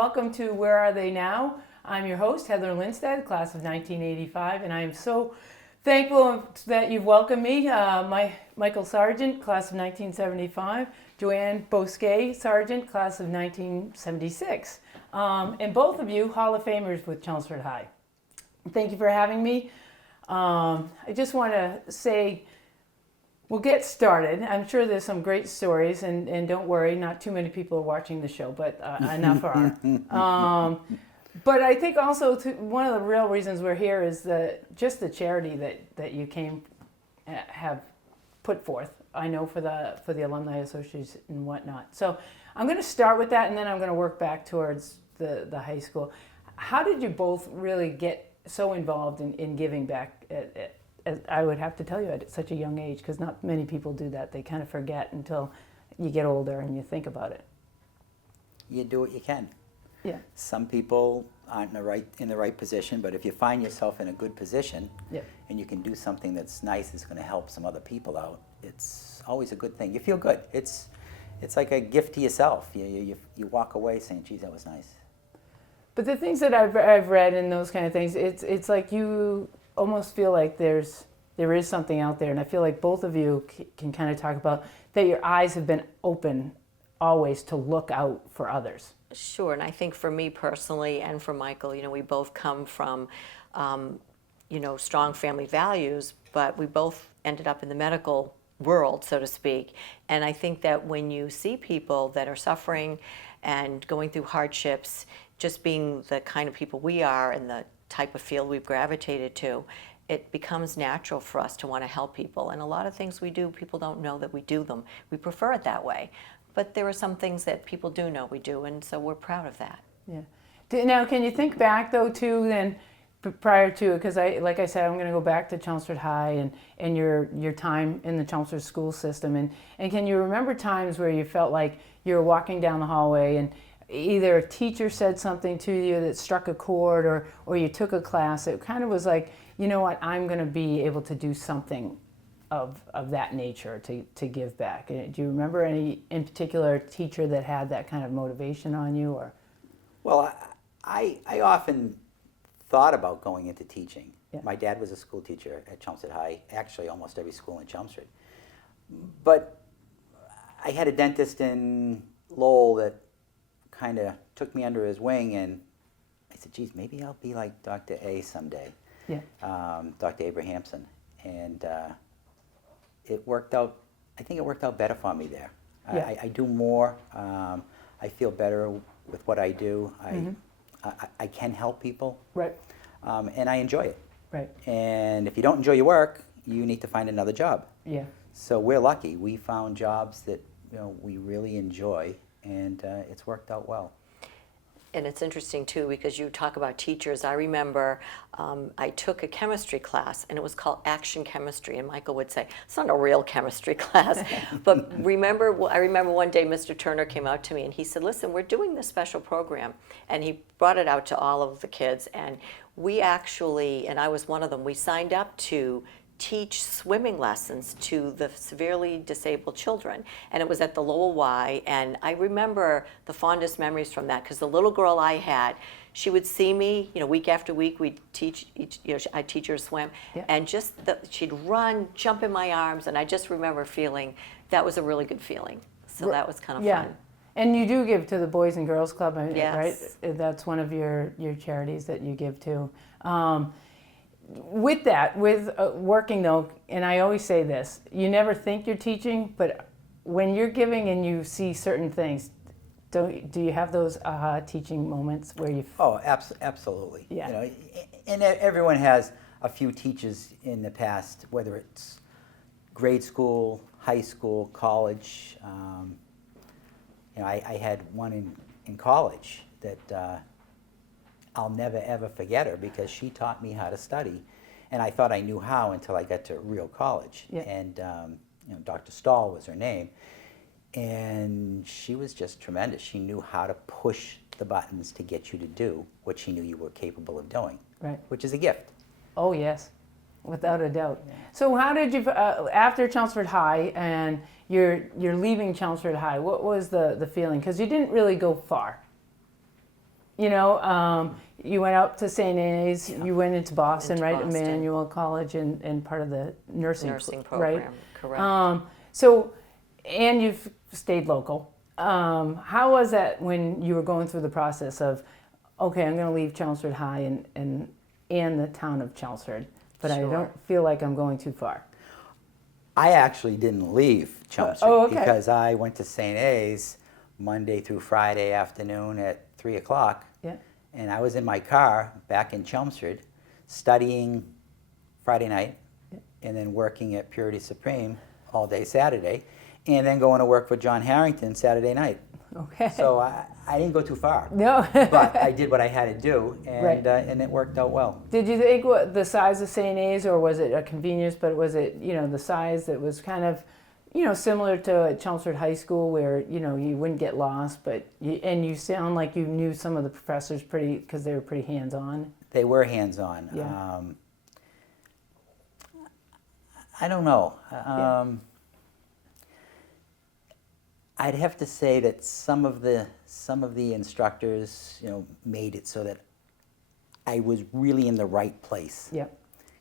welcome to Where Are They Now? I'm your host, Heather Lindstedt, class of 1985, and I am so thankful that you've welcomed me. Michael Sargent, class of 1975, Joanne Bosquet Sargent, class of 1976, and both of you Hall of Famers with Chelmsford High. Thank you for having me. I just want to say, we'll get started. I'm sure there's some great stories, and don't worry, not too many people are watching the show, but enough are. But I think also one of the real reasons we're here is just the charity that you have put forth. I know for the Alumni Association and whatnot. So I'm going to start with that, and then I'm going to work back towards the high school. How did you both really get so involved in giving back I would have to tell you at such a young age, because not many people do that. They kind of forget until you get older and you think about it. You do what you can. Yeah. Some people aren't in the right position, but if you find yourself in a good position, yeah, and you can do something that's nice, that's going to help some other people out, it's always a good thing. You feel good. It's like a gift to yourself. You walk away saying, geez, that was nice. But the things that I've read and those kind of things, it's like you almost feel like there is something out there, and I feel like both of you can kind of talk about that your eyes have been open always to look out for others. Sure, and I think for me personally and for Michael, we both come from, strong family values, but we both ended up in the medical world, so to speak. And I think that when you see people that are suffering and going through hardships, just being the kind of people we are and the type of field we've gravitated to, it becomes natural for us to want to help people. And a lot of things we do, people don't know that we do them. We prefer it that way. But there are some things that people do know we do, and so we're proud of that. Yeah. Now, can you think back, though, to then, prior to, because like I said, I'm going to go back to Chelmsford High and your time in the Chelmsford school system. And can you remember times where you felt like you were walking down the hallway and either a teacher said something to you that struck a chord, or you took a class, it kind of was like, you know what, I'm going to be able to do something of that nature to give back. Do you remember any in particular teacher that had that kind of motivation on you? Or? Well, I often thought about going into teaching. Yeah. My dad was a school teacher at Chelmsford High, actually almost every school in Chelmsford. But I had a dentist in Lowell that kind of took me under his wing, and I said, geez, maybe I'll be like Dr. A someday. Yeah. Dr. Abrahamson. And it worked out, I think it worked out better for me there. Yeah. I do more. I feel better with what I do. I can help people. Right. And I enjoy it. Right. And if you don't enjoy your work, you need to find another job. Yeah. So we're lucky. We found jobs that we really enjoy, and it's worked out well. And it's interesting, too, because you talk about teachers. I remember I took a chemistry class, and it was called Action Chemistry, and Michael would say, it's not a real chemistry class. But I remember one day Mr. Turner came out to me, and he said, listen, we're doing this special program. And he brought it out to all of the kids, and we actually, and I was one of them, we signed up to teach swimming lessons to the severely disabled children. And it was at the Lowell Y, and I remember the fondest memories from that, because the little girl I had, she would see me, week after week, we'd teach, I'd teach her to swim, yeah, and just she'd run, jump in my arms, and I just remember feeling that was a really good feeling. So that was kind of fun. And you do give to the Boys and Girls Club, Yes. right? That's one of your charities that you give to. With that, working though, and I always say this, you never think you're teaching, but when you're giving and you see certain things, do you have those teaching moments where you... Oh, absolutely. Yeah. And everyone has a few teachers in the past, whether it's grade school, high school, college. I had one in college that I'll never ever forget her, because she taught me how to study, and I thought I knew how until I got to real college. Yeah. And Dr. Stahl was her name, and she was just tremendous. She knew how to push the buttons to get you to do what she knew you were capable of doing, Right. which is a gift. Oh yes, without a doubt. So how did you, after Chelmsford High and you're leaving Chelmsford High, what was the feeling? Because you didn't really go far. You went up to St. A's, you went into Boston, Into right? Boston. Emmanuel College and part of the nursing program, right? correct. And you've stayed local. How was that when you were going through the process of, okay, I'm going to leave Chelmsford High and the town of Chelmsford, but I Sure. don't feel like I'm going too far. I actually didn't leave Chelmsford okay. because I went to St. A's Monday through Friday afternoon at 3 o'clock. Yeah. And I was in my car back in Chelmsford studying Friday night and then working at Purity Supreme all day Saturday and then going to work for John Harrington Saturday night. Okay. So I didn't go too far. No. But I did what I had to do, and, Right. And it worked out well. Did you think the size of St. A's, or was it a convenience, but was it, the size that was kind of, similar to Chelmsford High School where, you wouldn't get lost, but you sound like you knew some of the professors because they were pretty hands-on. They were hands-on. Yeah. I don't know. Yeah. I'd have to say that some of the instructors, made it so that I was really in the right place. Yep.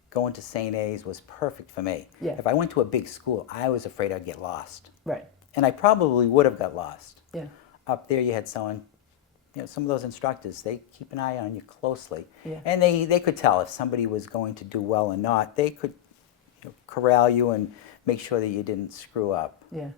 Going to St. A's was perfect for me. Yeah. If I went to a big school, I was afraid I'd get lost. Right. And I probably would have got lost. Yeah. Up there you had someone, some of those instructors, they keep an eye on you closely. Yeah. And they could tell if somebody was going to do well or not. They could corral you and make sure that you didn't screw up. Yeah.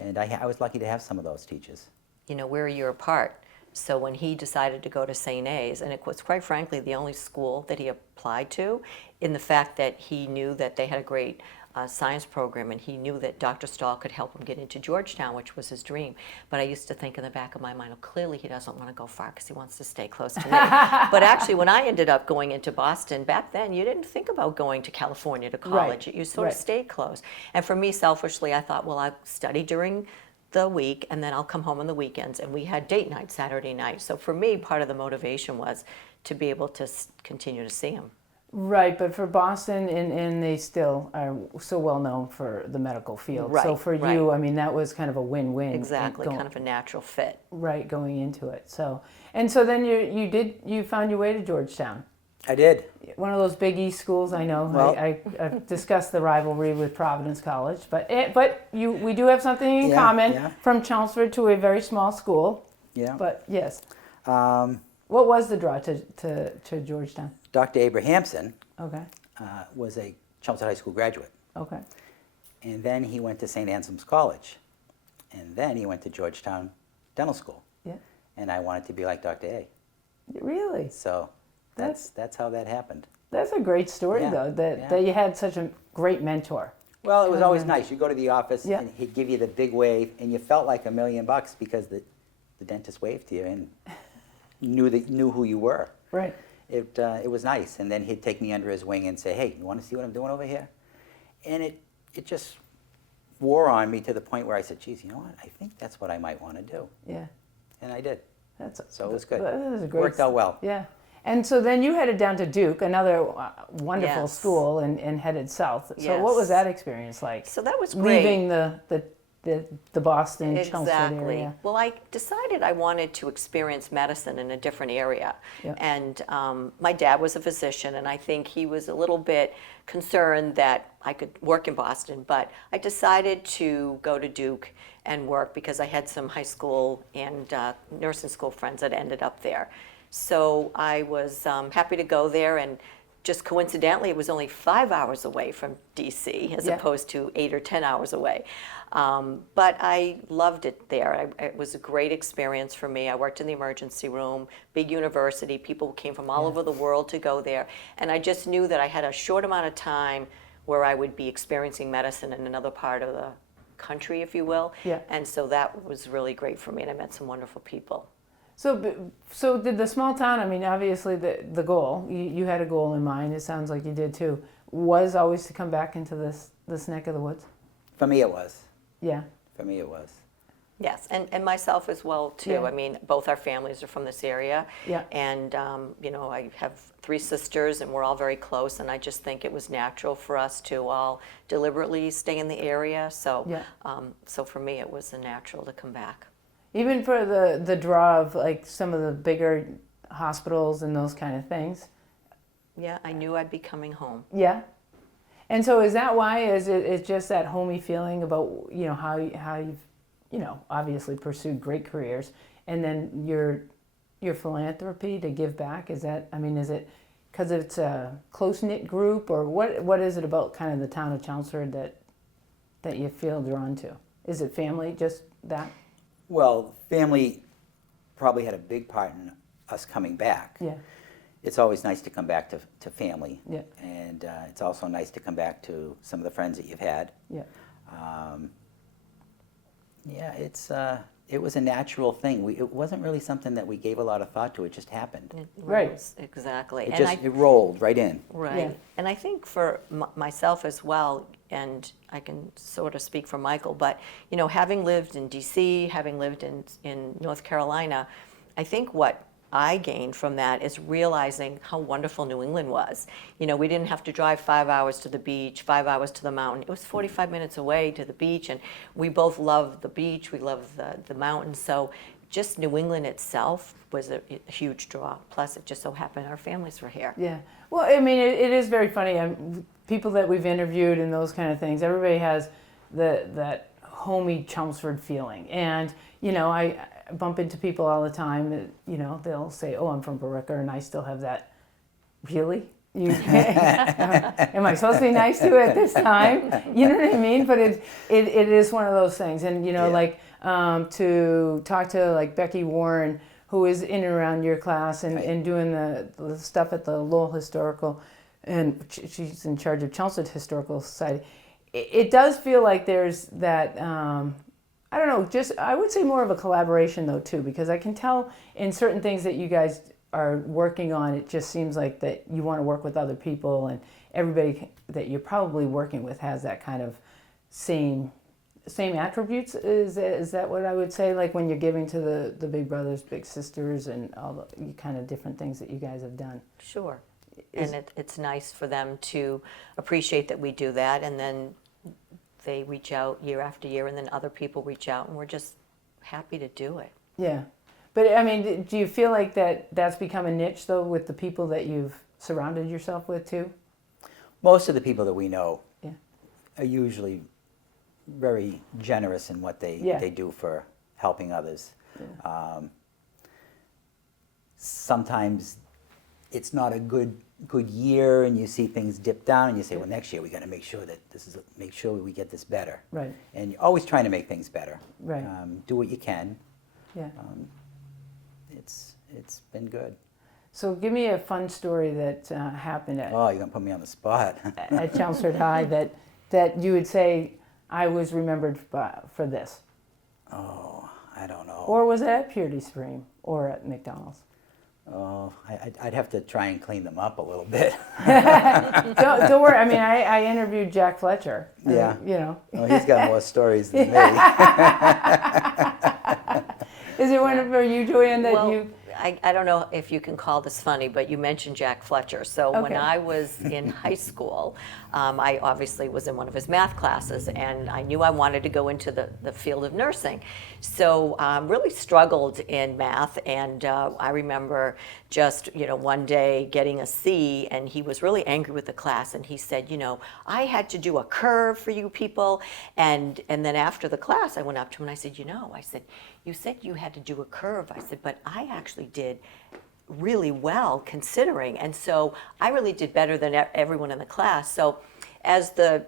And I was lucky to have some of those teachers. We're a year apart. So when he decided to go to St. A's, and it was quite frankly the only school that he applied to, in the fact that he knew that they had a great science program, and he knew that Dr. Stahl could help him get into Georgetown, which was his dream. But I used to think in the back of my mind, clearly he doesn't want to go far because he wants to stay close to me. But actually, when I ended up going into Boston, back then you didn't think about going to California to college. Right. You sort of stayed close. And for me, selfishly, I thought, well, I'll study during the week and then I'll come home on the weekends, and we had date night Saturday night. So for me, part of the motivation was to be able to continue to see him. Right, but for Boston, and they still are so well known for the medical field. So Right, for right. you, I mean, that was kind of a win-win. Exactly, kind of a natural fit. Right, going into it. So then you found your way to Georgetown. I did. One of those big East schools, I know. Well- I've discussed the rivalry with Providence College, but we do have something in Yeah, common, yeah. from Chelmsford to a very small school. Yeah. But yes, Um, what was the draw to Georgetown? Dr. Abrahamson Okay, was a Chelmsford High School graduate. okay, And then he went to St. Anselm's College. And then he went to Georgetown Dental School. yeah, And I wanted to be like Dr. A. really. So that's how that happened. That's a great story, Yeah, though, yeah. that you had such a great mentor. Well, it was always nice. You go to the office Yeah. and he'd give you the big wave, and you felt like $1,000,000 because the dentist waved to you and knew who you were. Right. It was nice. And then he'd take me under his wing and say, "Hey, you want to see what I'm doing over here?" And it just wore on me to the point where I said, "Geez, you know what? I think that's what I might want to do." Yeah. And I did. So it was good. That is a great. Worked out well. Yeah. And so then you headed down to Duke, another wonderful Yes. school, and headed south. So what was Yes. that experience like? So that was great. Leaving the Boston, Chelmsford Exactly. area. Well, I decided I wanted to experience medicine in a different area. Yeah. And my dad was a physician, and I think he was a little bit concerned that I could work in Boston. But I decided to go to Duke and work because I had some high school and nursing school friends that ended up there. So I was happy to go there, and just coincidentally, it was only 5 hours away from DC as Yeah. opposed to 8 or 10 hours away. But I loved it there. It was a great experience for me. I worked in the emergency room, big university. People came from all over the world to go there. And I just knew that I had a short amount of time where I would be experiencing medicine in another part of the country, if you will. Yeah. And so that was really great for me, and I met some wonderful people. So did the small town, I mean, obviously the goal, you had a goal in mind, it sounds like you did too, was always to come back into this neck of the woods? For me, it was. Yeah. For me, it was. Yes, and myself as well too. Yeah. I mean, both our families are from this area, Yeah. and I have 3 sisters, and we're all very close. And I just think it was natural for us to all deliberately stay in the area. So, Yeah. so for me, it was natural to come back. Even for the draw of like some of the bigger hospitals and those kind of things. Yeah, I knew I'd be coming home. Yeah. And so is that why? Is it's just that homey feeling about, you know, how you've, you know, obviously pursued great careers, and then your philanthropy to give back? Is that, I mean, is it because it's a close-knit group, or what is it about kind of the town of Chelmsford that you feel drawn to? Is it family, just that? Well, family probably had a big part in us coming back. Yeah. It's always nice to come back to family. Yeah. And it's also nice to come back to some of the friends that you've had. Yeah. Yeah, it was a natural thing. It wasn't really something that we gave a lot of thought to. It just happened. It Right. rolls, exactly. It rolled right in. Right. Yeah. And I think for myself as well, and I can sort of speak for Michael, but, you know, having lived in DC, having lived in North Carolina, I think what I gained from that is realizing how wonderful New England was. You know, we didn't have to drive 5 hours to the beach, 5 hours to the mountain. It was 45 minutes away to the beach, and we both love the beach, we love the mountains. So just New England itself was a huge draw. Plus, it just so happened our families were here. Yeah. Well, I mean, it is very funny. People that we've interviewed and those kind of things, everybody has that homey Chelmsford feeling. And, you know, I bump into people all the time that, you know, they'll say, oh, I'm from Barica, and I still have that. Really? Am I supposed to be nice to you at this time? You know what I mean? But it is one of those things. And, you know, Yeah. like to talk to like Becky Warren, who is in and around your class and, Right. and doing the stuff at the Lowell Historical, and she's in charge of Chelmsford Historical Society. It does feel like there's that, I don't know, just I would say more of a collaboration though too, because I can tell in certain things that you guys are working on, it just seems like that you want to work with other people, and everybody that you're probably working with has that kind of same attributes. Is that what I would say? Like when you're giving to the big brothers, big sisters, and all the kind of different things that you guys have done. Sure. And it's nice for them to appreciate that we do that, and then they reach out year after year, and then other people reach out, and we're just happy to do it. Yeah. But I mean, do you feel like that's become a niche though with the people that you've surrounded yourself with too? Most of the people that we know Yeah. are usually very generous in what they do for helping others. Yeah. Sometimes it's not a good year, and you see things dip down, and you say, well, next year we got to make sure that make sure we get this better. Right. And you're always trying to make things better. Right. Do what you can. Yeah. It's been good. So give me a fun story that happened Oh, you're gonna put me on the spot. at Chelmsford High that you would say I was remembered for this. Oh, I don't know. Or was it at Purity Supreme or at McDonald's? Oh, I'd have to try and clean them up a little bit. Don't worry. I mean, I interviewed Jack Fletcher. Yeah. You know. Oh, he's got more stories than me. Is it one for you, Joanne, that Well, you? I don't know if you can call this funny, but you mentioned Jack Fletcher. So when Okay. I was in high school, I obviously was in one of his math classes, and I knew I wanted to go into the field of nursing. So really struggled in math, and I remember just, you know, one day getting a C, and he was really angry with the class, and he said, you know, I had to do a curve for you people, and then after the class, I went up to him and I said, you said you had to do a curve. I said, but I actually did really well considering. And so I really did better than everyone in the class. So as the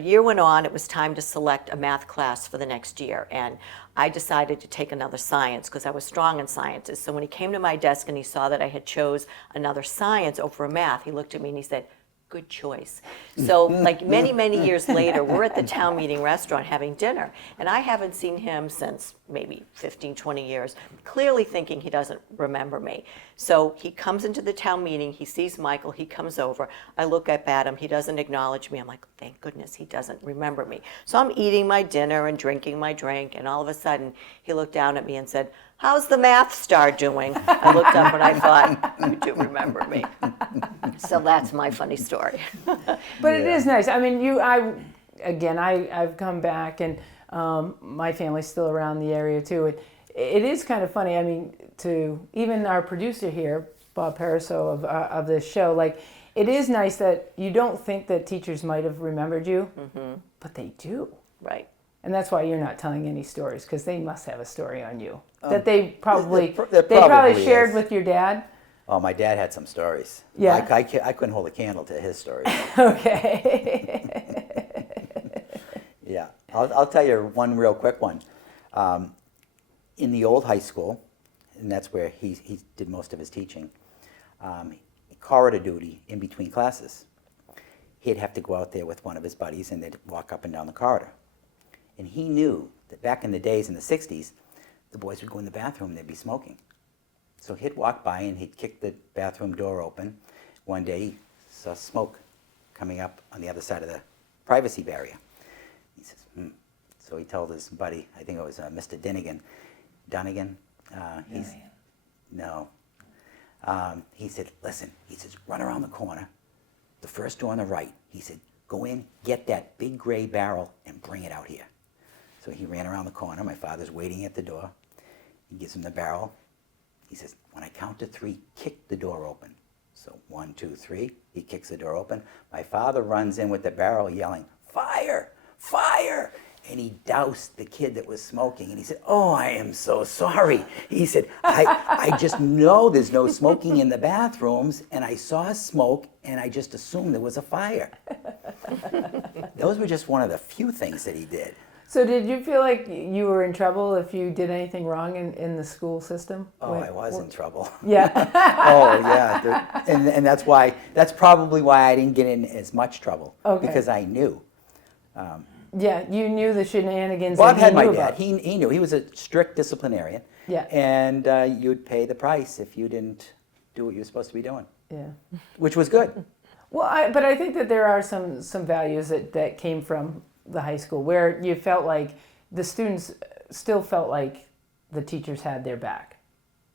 year went on, it was time to select a math class for the next year. And I decided to take another science because I was strong in sciences. So when he came to my desk and he saw that I had chose another science over a math, he looked at me and he said, good choice. So like many, many years later, we're at the town meeting restaurant having dinner, and I haven't seen him since maybe 15, 20 years, clearly thinking he doesn't remember me. So he comes into the town meeting, he sees Michael, he comes over, I look up at him, he doesn't acknowledge me. I'm like, thank goodness he doesn't remember me. So I'm eating my dinner and drinking my drink, and all of a sudden he looked down at me and said, how's the math star doing? I looked up and I thought, you do remember me. So that's my funny story. But it is nice. I mean, I've come back, and my family's still around the area too. It is kind of funny. I mean, to even our producer here, Bob Paraso of this show, like, it is nice that you don't think that teachers might have remembered you, but they do. Right. And that's why you're not telling any stories, because they must have a story on you that they probably there probably shared is. with your dad. Oh, my dad had some stories. Yeah. I couldn't hold a candle to his stories. Okay. Yeah, I'll tell you one real quick one. In the old high school, and that's where he did most of his teaching, corridor duty in between classes. He'd have to go out there with one of his buddies and they'd walk up and down the corridor. And he knew that back in the days in the 60s, the boys would go in the bathroom and they'd be smoking. So he'd walk by and he'd kick the bathroom door open. One day he saw smoke coming up on the other side of the privacy barrier. He says, So he told his buddy, I think it was Mr. Dunnigan. No. He said, listen, he says, run around the corner, the first door on the right. He said, go in, get that big gray barrel and bring it out here. So he ran around the corner. My father's waiting at the door. He gives him the barrel. He says, when I count to 3, kick the door open. So 1, 2, 3, he kicks the door open. My father runs in with the barrel yelling, fire, fire. And he doused the kid that was smoking. And he said, oh, I am so sorry. He said, I just know there's no smoking in the bathrooms, and I saw smoke, and I just assumed there was a fire. Those were just one of the few things that he did. So did you feel like you were in trouble if you did anything wrong in the school system? Oh, I was in trouble. Yeah. Oh, yeah. And that's probably why I didn't get in as much trouble. Okay. Because I knew. Yeah, you knew the shenanigans. Bob that had he my knew dad. about. He knew. He was a strict disciplinarian. Yeah. And you'd pay the price if you didn't do what you were supposed to be doing. Yeah. Which was good. Well, but I think that there are some values that came from the high school where you felt like the students still felt like the teachers had their back,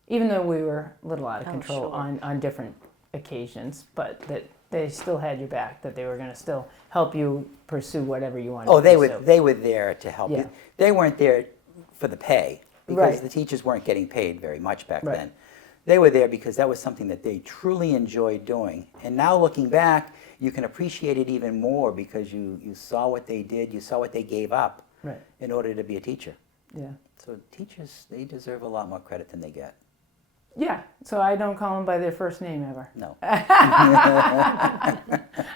even though we were a little out of control on different occasions, but that they still had your back, that they were going to still help you pursue whatever you wanted Oh, to pursue. they were there to help Yeah. you. They weren't there for the pay because Right. the teachers weren't getting paid very much back Right. then. They were there because that was something that they truly enjoyed doing. And now looking back, you can appreciate it even more because you saw what they did, you saw what they gave up Right. in order to be a teacher. Yeah. So teachers, they deserve a lot more credit than they get. Yeah, so I don't call them by their first name ever. No.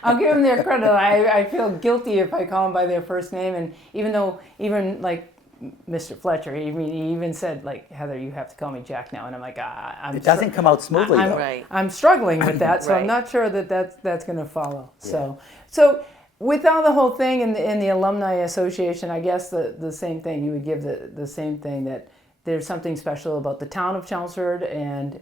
I'll give them their credit. I feel guilty if I call them by their first name, and even like Mr. Fletcher, he even said, like, Heather, you have to call me Jack now, and I'm like, I'm. It doesn't come out smoothly, though. Right. I'm struggling with that, so I'm Right. not sure that's going to follow. So with all the whole thing in the alumni association, I guess the same thing you would give the same thing, that there's something special about the town of Chelmsford and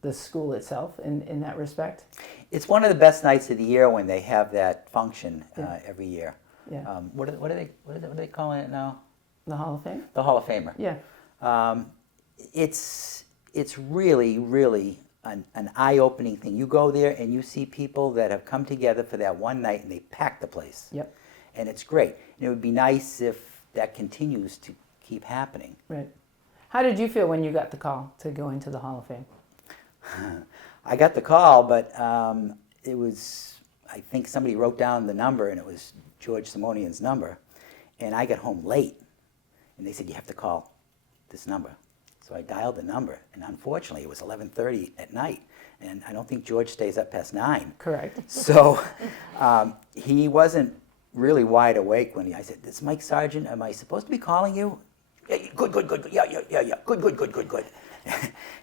the school itself in that respect. It's one of the best nights of the year when they have that function every year. Yeah. What are they calling it now? The Hall of Fame. The Hall of Famer. Yeah. It's really, really an eye-opening thing. You go there and you see people that have come together for that one night and they pack the place. Yep. And it's great. And it would be nice if that continues to keep happening. Right. How did you feel when you got the call to go into the Hall of Fame? I got the call, but it was, I think somebody wrote down the number and it was George Simonian's number. And I got home late. And they said, you have to call this number. So I dialed the number, and unfortunately it was 11:30 at night, and I don't think George stays up past 9. Correct. So he wasn't really wide awake when I said, this is Mike Sargent, am I supposed to be calling you? Yeah, good, yeah, good.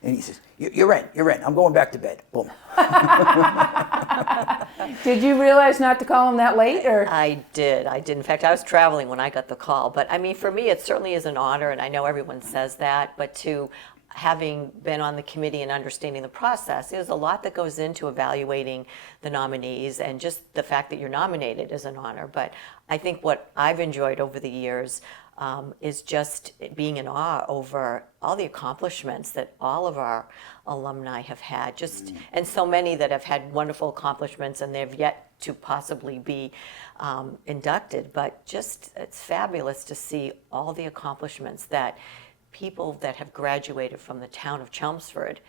And he says, you're in, I'm going back to bed. Boom. Did you realize not to call him that late, or? I did. In fact, I was traveling when I got the call. But I mean, for me, it certainly is an honor, and I know everyone says that, but having been on the committee and understanding the process, there's a lot that goes into evaluating the nominees, and just the fact that you're nominated is an honor. But I think what I've enjoyed over the years is just being in awe over all the accomplishments that all of our alumni have had, and so many that have had wonderful accomplishments and they've yet to possibly be inducted. But just, it's fabulous to see all the accomplishments that people that have graduated from the town of Chelmsford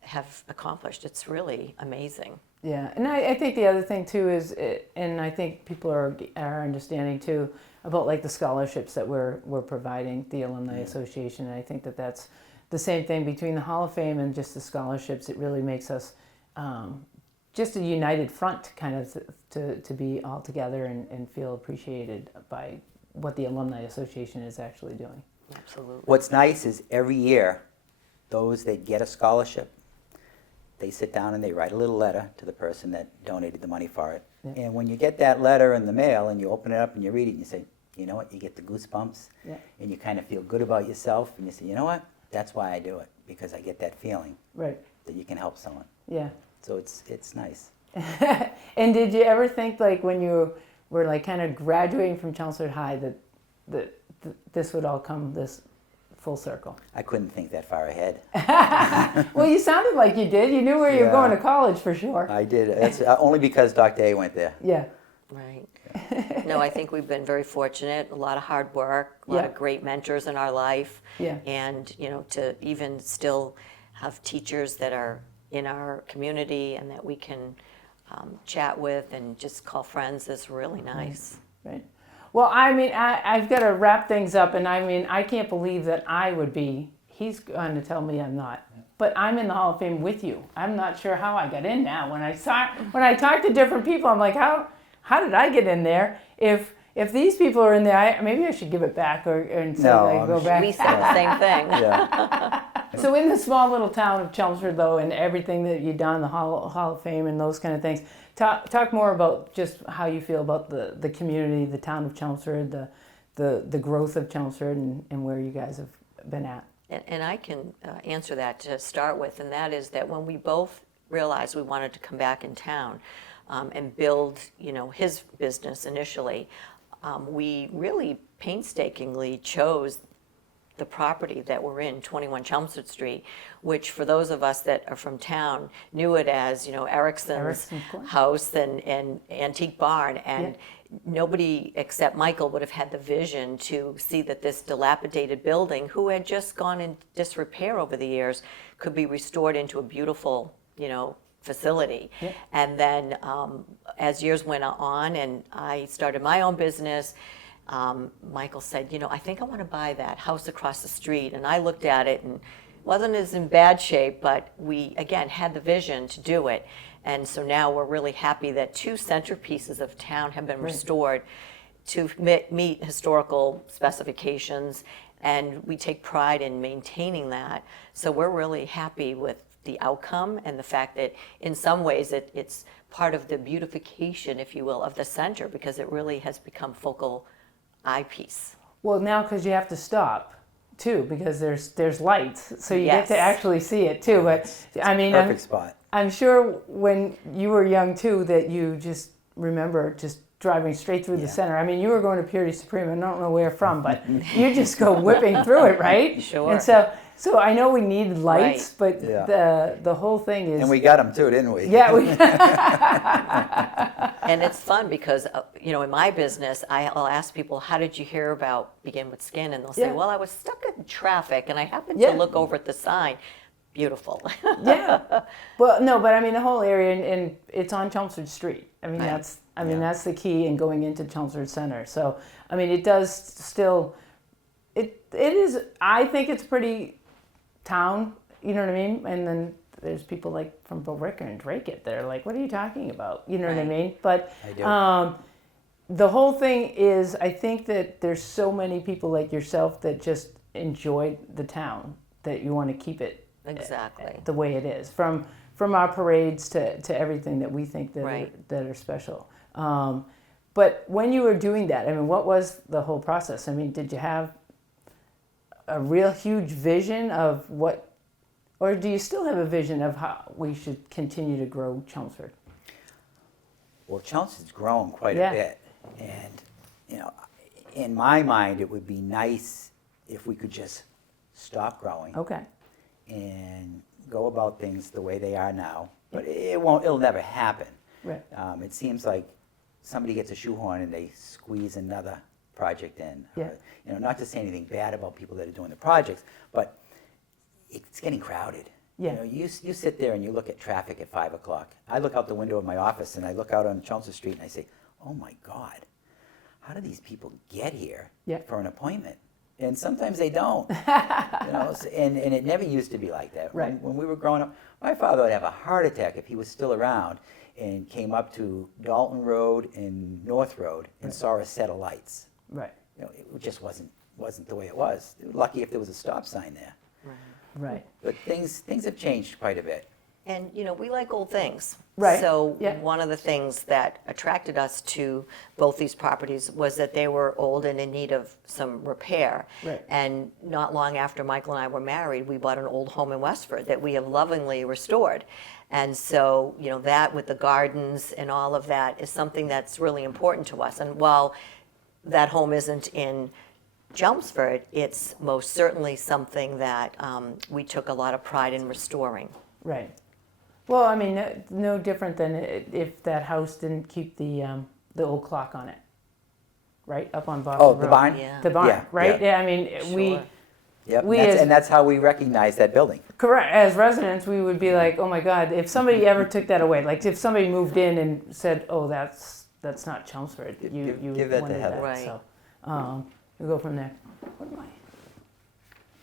have accomplished. It's really amazing. Yeah, and I think the other thing too is, and I think people are understanding too about like the scholarships that we're providing, the Alumni Association, and I think that that's the same thing between the Hall of Fame and just the scholarships. It really makes us just a united front, kind of to be all together and feel appreciated by what the Alumni Association is actually doing. Absolutely. What's nice is every year, those that get a scholarship, they sit down and they write a little letter to the person that donated the money for it. Yeah. And when you get that letter in the mail and you open it up and you read it and you say, you know what, you get the goosebumps, Yeah. and you kind of feel good about yourself, and you say, you know what, that's why I do it, because I get that feeling Right. that you can help someone. Yeah. So it's nice. And did you ever think, like, when you were like kind of graduating from Chelmsford High, that this would all come this full circle? I couldn't think that far ahead. Well, you sounded like you did. You knew where you were Yeah. going to college for sure. I did. That's only because Dr. A went there. Yeah. Right. No, I think we've been very fortunate. A lot of hard work, a lot Yeah. of great mentors in our life, Yeah. and to even still have teachers that are in our community and that we can chat with and just call friends is really nice. Right. Well, I mean, I've got to wrap things up, and I mean, I can't believe that I would be. He's going to tell me I'm not, but I'm in the Hall of Fame with you. I'm not sure how I got in now. When I talk to different people, I'm like, how did I get in there? If these people are in there, maybe I should give it back and say, No, like, go I'm back. We said the same thing. Yeah. So in the small little town of Chelmsford, though, and everything that you've done, the Hall of Fame and those kind of things, talk more about just how you feel about the community, the town of Chelmsford, the growth of Chelmsford, and where you guys have been at. And I can answer that to start with, and that is that when we both realized we wanted to come back in town and build, his business initially, we really painstakingly chose the property that we're in, 21 Chelmsford Street, which for those of us that are from town knew it as, Erickson's Erickson's Corner. house and antique barn, and Yeah. nobody except Michael would have had the vision to see that this dilapidated building, who had just gone in disrepair over the years, could be restored into a beautiful, facility. Yeah. And then as years went on and I started my own business, Michael said, I think I want to buy that house across the street. And I looked at it and wasn't as in bad shape, but we, again, had the vision to do it. And so now we're really happy that two centerpieces of town have been restored to meet historical specifications, and we take pride in maintaining that. So we're really happy with the outcome and the fact that in some ways it's part of the beautification, if you will, of the center, because it really has become focal eyepiece. Well, now because you have to stop too, because there's lights, so you get to Yes. actually see it too. But I mean, Perfect spot. I'm sure when you were young too that you just remember just driving straight through the Yeah. center. I mean, you were going to Purity Supreme. I don't know where from, but you just go whipping through it, right? Sure. And so I know we needed lights, but Yeah. the whole thing is. And we got them too, didn't we? Yeah, we. And it's fun because, in my business, I'll ask people, how did you hear about Begin With Skin? And they'll say, Yeah. well, I was stuck in traffic and I happened Yeah. to look over at the sign. Beautiful. Yeah. Well, no, but I mean the whole area, and it's on Chelmsford Street. I mean Right. that's the key in going into Chelmsford Center. So I mean it does still, it is. I think it's pretty town. You know what I mean? And then there's people like from Billerica and Drake that are like, what are you talking about? You know what I Right. mean? But I do. the whole thing is, I think that there's so many people like yourself that just enjoy the town that you want to keep it Exactly. the way it is, from our parades to everything that we think that Right. that are special. But when you were doing that, I mean, what was the whole process? I mean, did you have a real huge vision of what, or do you still have a vision of how we should continue to grow Chelmsford? Well, Chelmsford's grown quite Yeah. a bit, and in my mind, it would be nice if we could just stop growing Okay. and go about things the way they are now. But it won't. It'll never happen. Right. It seems like somebody gets a shoehorn and they squeeze another project in. Yeah. You know, not to say anything bad about people that are doing the projects, but it's getting crowded. Yeah. You know, you sit there and you look at traffic at 5 o'clock. I look out the window of my office and I look out on Chelmsford Street and I say, oh my God, how do these people get here Yeah. for an appointment? And sometimes they don't. You know, and it never used to be like that. Right. When we were growing up, my father would have a heart attack if he was still around and came up to Dalton Road and North Road and saw a set of lights. Right. You know, it just wasn't the way it was. Lucky if there was a stop sign there. Right. But things have changed quite a bit. And, you know, we like old things. Right, So yeah. one of the things that attracted us to both these properties was that they were old and in need of some repair. Right. And not long after Michael and I were married, we bought an old home in Westford that we have lovingly restored. And so, you know, that with the gardens and all of that is something that's really important to us. And while that home isn't in Chelmsford, it's most certainly something that we took a lot of pride in restoring. Right. Well, I mean, no different than if that house didn't keep the old clock on it, right up on Boston Oh, Road. the barn? Yeah. The barn, Yeah, right? yeah. I mean, we Sure. Yep. We That's- as- and that's how we recognize that building. correct as residents, we would be like, oh my God, if somebody ever took that away, like if somebody moved in and said, oh, that's not Chelmsford, you give that to wondered Heather. that. Right. So we go from there. What am I?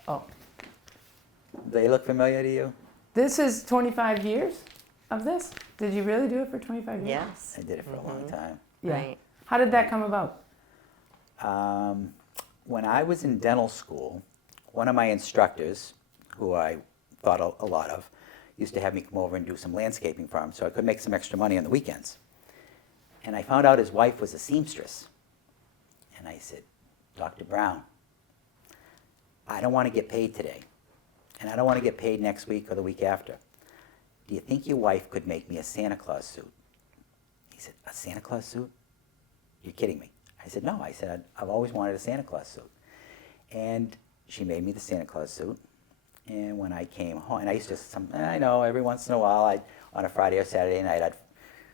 Oh, They look familiar to you? this is 25 years of this. Did you really do it for 25 years? Yes. I did it for a long time. Yeah. Right. How did that come about? When I was in dental school, one of my instructors, who I thought a lot of, used to have me come over and do some landscaping for him so I could make some extra money on the weekends. And I found out his wife was a seamstress. And I said, Dr. Brown, I don't want to get paid today. And I don't want to get paid next week or the week after. Do you think your wife could make me a Santa Claus suit? He said, a Santa Claus suit? You're kidding me. I said, no. I said, I've always wanted a Santa Claus suit. And she made me the Santa Claus suit. And when I came home, and I used to, I know, every once in a while, on a Friday or Saturday night, I'd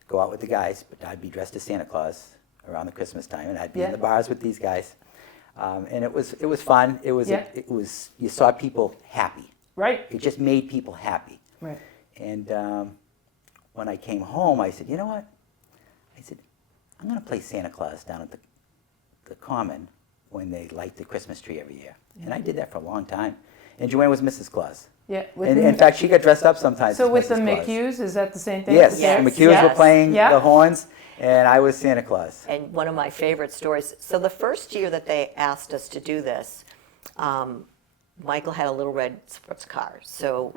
go out with the guys, but I'd be dressed as Santa Claus around the Christmas time, and I'd be in Yeah. the bars with these guys. And it was fun. Yeah. You saw people happy. Right. It just made people happy. Right. And when I came home, I said, you know what? I said, I'm going to play Santa Claus down at the Common when they light the Christmas tree every year. And I did that for a long time. And Joanne was Mrs. Claus. Yeah. And in fact, she got dressed up sometimes So as with the Mrs. Claus. McHughes, is that the same thing? Yes, Yes. the McHughes were Yes. playing Yeah. the horns, and I was Santa Claus. And one of my favorite stories, so the first year that they asked us to do this, Michael had a little red sports car. So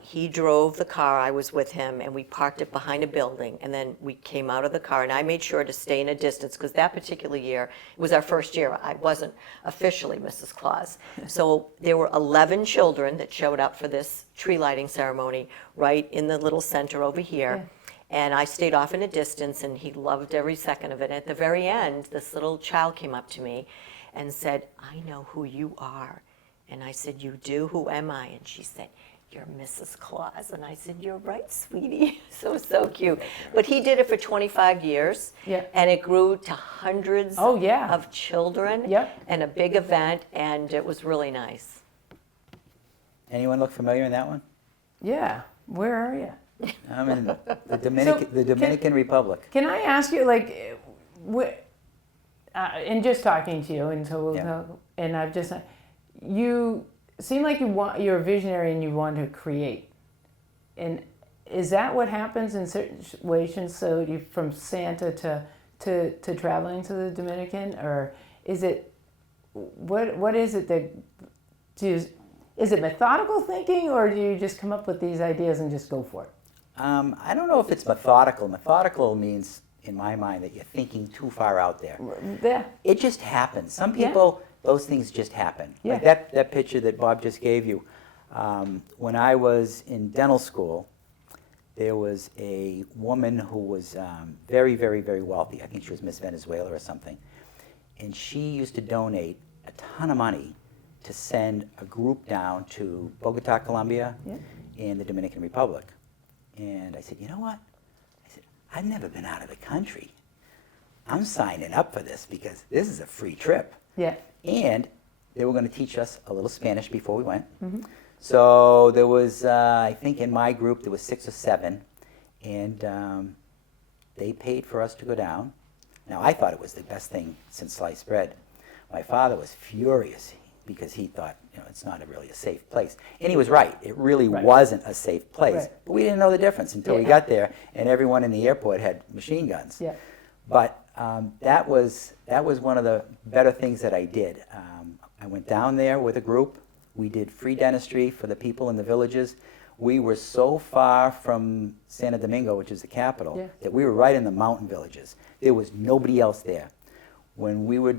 he drove the car, I was with him, and we parked it behind a building. And then we came out of the car, and I made sure to stay in a distance, because that particular year, it was our first year. I wasn't officially Mrs. Claus. So there were 11 children that showed up for this tree lighting ceremony right in the little center over here. Yeah. And I stayed off in a distance, and he loved every second of it. At the very end, this little child came up to me and said, I know who you are. And I said, you do? Who am I? And she said, you're Mrs. Claus. And I said, you're right, sweetie. So cute. But he did it for 25 years. Yeah. And it grew to hundreds Oh, yeah. of children. Yep. And a big event, and it was really nice. Anyone look familiar in that one? Yeah. Where are you? I'm in the So, Dominican Republic. Can I ask you, like, in just talking to you, and so we'll Yeah. know, and I've just, you seem like you're a visionary and you want to create. And is that what happens in certain situations? So you from Santa to traveling to the Dominican, or is it what is it that is it methodical thinking, or do you just come up with these ideas and just go for it? I don't know if it's methodical. Methodical means, in my mind, that you're thinking too far out there. Yeah. It just happens. Some Yeah. people, those things just happen. Like Yeah. that picture that Bob just gave you. When I was in dental school, there was a woman who was very, very, very wealthy. I think she was Miss Venezuela or something. And she used to donate a ton of money to send a group down to Bogota, Colombia, Yeah. and the Dominican Republic. And I said, you know what? I said, I've never been out of the country. I'm signing up for this because this is a free trip. Yeah. And they were going to teach us a little Spanish before we went. So there was, I think in my group, there was 6 or 7. And they paid for us to go down. Now, I thought it was the best thing since sliced bread. My father was furious because he thought, it's not really a safe place. And he was right. It really wasn't a safe place. Right. But we didn't know the difference until we got there, and everyone in the airport had machine guns. Yeah. But that was one of the better things that I did. I went down there with a group. We did free dentistry for the people in the villages. We were so far from Santo Domingo, which is the capital, that we were right in the mountain villages. There was nobody else there. When we were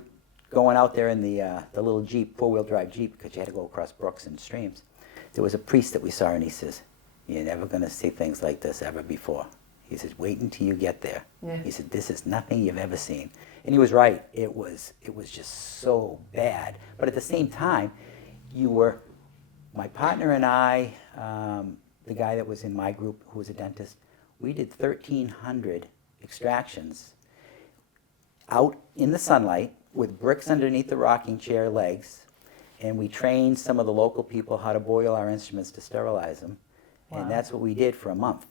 going out there in the little Jeep, 4-wheel drive Jeep, because you had to go across brooks and streams, there was a priest that we saw, and he says, "You're never going to see things like this ever before." He says, "Wait until you get there." Yeah. He said, "This is nothing you've ever seen." And he was right. It was just so bad. But at the same time, my partner and I, the guy that was in my group who was a dentist, we did 1,300 extractions out in the sunlight with bricks underneath the rocking chair legs, and we trained some of the local people how to boil our instruments to sterilize them, and that's what we did for a month.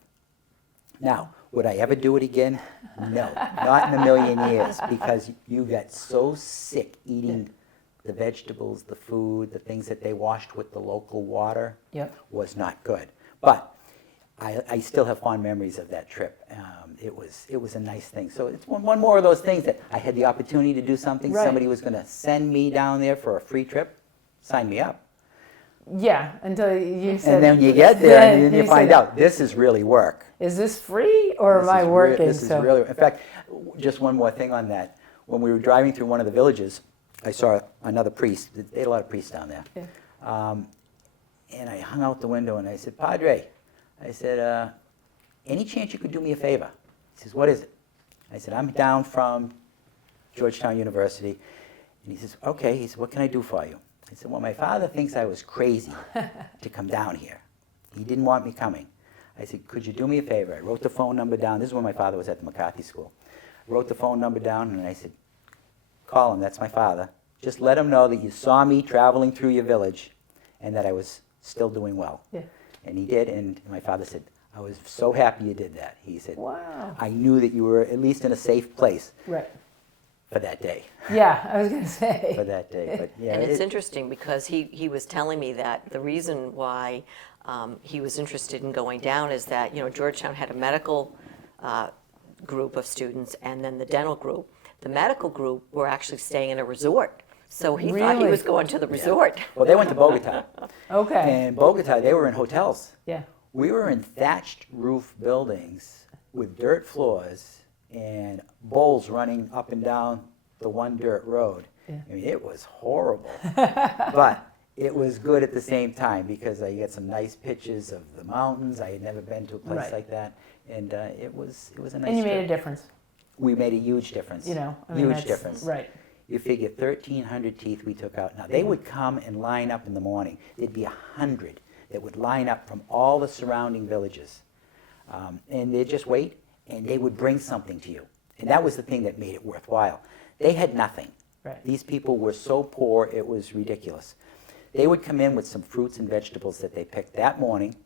Now, would I ever do it again? No, not in a million years, because you get so sick eating the vegetables, the food, the things that they washed with the local water was not good. But I still have fond memories of that trip. It was a nice thing. So it's one more of those things that I had the opportunity to do something. Right. Somebody was going to send me down there for a free trip. Sign me up. Yeah, until you said. And then you get there and then you find out this is really work. Is this free or am I working? This is really. In fact, just one more thing on that. When we were driving through one of the villages, I saw another priest. They had a lot of priests down there. Yeah. And I hung out the window and I said, "Padre," I said, "any chance you could do me a favor?" He says, "What is it?" I said, "I'm down from Georgetown University." And he says, "Okay." He said, "What can I do for you?" I said, "Well, my father thinks I was crazy to come down here. He didn't want me coming." I said, "Could you do me a favor?" I wrote the phone number down. This is when my father was at the McCarthy School. I wrote the phone number down and I said, "Call him, that's my father. Just let him know that you saw me traveling through your village and that I was still doing well." Yeah. And he did, and my father said, "I was so happy you did that." He said, Wow. "I knew that you were at least in a safe place Right. for that day." Yeah, I was going to say. For that day. But yeah, And it's interesting because he was telling me that the reason why he was interested in going down is that, Georgetown had a medical group of students and then the dental group. The medical group were actually staying in a resort. So he thought he Really? was going to the resort. Well, they went to Bogota. Okay. And Bogota, they were in hotels. Yeah. We were in thatched roof buildings with dirt floors and bowls running up and down the one dirt road. Yeah. I mean, it was horrible. But it was good at the same time because I get some nice pictures of the mountains. I had never been to a place Right. like that. And it was a nice And you trip. made a difference. We made a huge difference. Huge that's, difference. Right. You figure 1,300 teeth we took out. Now, they would come and line up in the morning. There'd be 100 that would line up from all the surrounding villages. And they'd just wait, and they would bring something to you. And that was the thing that made it worthwhile. They had nothing. Right. These people were so poor, it was ridiculous. They would come in with some fruits and vegetables that they picked that morning,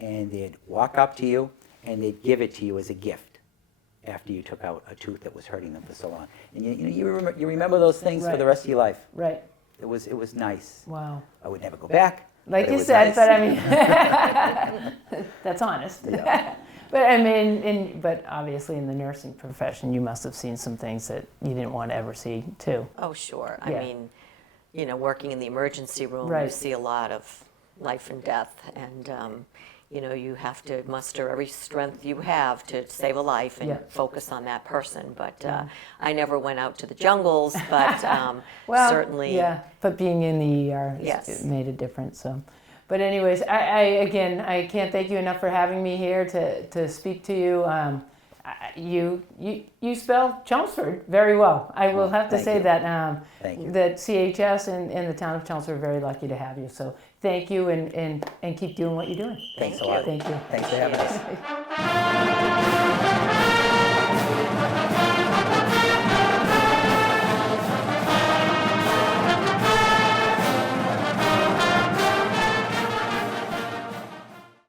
and they'd walk up to you, and they'd give it to you as a gift after you took out a tooth that was hurting them for so long. And you remember those things for Right. the rest of your life. Right. It was nice. Wow. I would never go back. Like but it you was said, nice. but I mean, that's honest. Yeah. But I mean, but obviously in the nursing profession, you must have seen some things that you didn't want to ever see too. Oh, sure. Yeah. I mean, working in the emergency room, Right. you see a lot of life and death. And, you have to muster every strength you have to save a life and Yeah. focus on that person. But I never went out to the jungles, but Well, certainly. yeah. But being in the ER Yes. it made a difference. So, but anyways, I can't thank you enough for having me here to speak to you. You spell Chelmsford very well. I will have to thank say you. that Thank you. that CHS and the town of Chelmsford are very lucky to have you. So thank you and keep doing what you're doing. Thanks a Thank lot. you. Thank you. Thanks for having us.